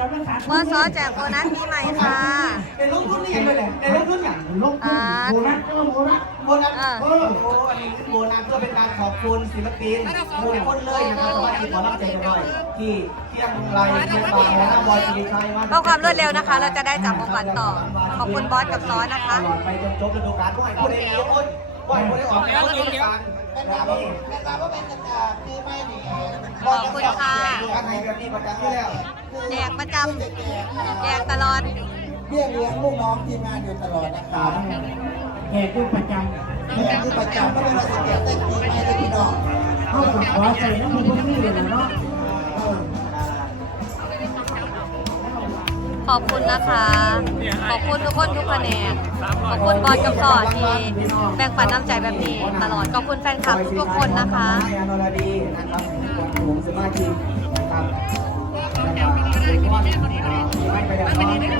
ดี๋ยวไม่ขาดวสแจกโบนัสปีใหม่ค่ะ เป็นลูกทุนนี่เลยแหละเป็นลูกทุนอย่างลงทุนโบนัสก็โบนัสโบนัสอ่าโอ้อันนี้คือโบนัสเพื่อเป็นการขอบคุณศิลปินทุกคนเลยนะครับสมาชิกขอรับใจกันหน่อยที่เที่ยงไรเที่ยงบางหน้าบอยสิริชัยมาเพื่อความรวดเร็วนะคะ เราจะได้จับของขวัญต่อ ขอบคุณบอสกับซอนนะคะไปจนจบฤดูกาลผู้ให้ผู้ได้มีคนผู้ให้ผู้ได้ออกแล้วเดี๋ยวเดี๋ยว ขอบคุณค่ะการให้แบบนี้ประจำอยู่แล้วแจกประจำแจกตลอดเรียกเลี้ยงลูกน้องทีมงานอยู่ตลอดนะครับแห่ขึ้ประจเรียกคือประจำไม่ได้เราจะเก็บเต้ทีมให้เลยพี่น้องเข้ากับขอใส่น้ำมันพวกนี้เลยนะเนาะเอขอบคุณนะคะ ขอบคุณทุกคนทุกคะแนน ขอบคุณบอสกับสอที่แบ่งปันน้ำใจแบบนี้ตลอด ขอบคุณแฟนคลับทุกคนนะคะ ผมสมาชิกนะครับแล้วก็ไม่ไปแล้ว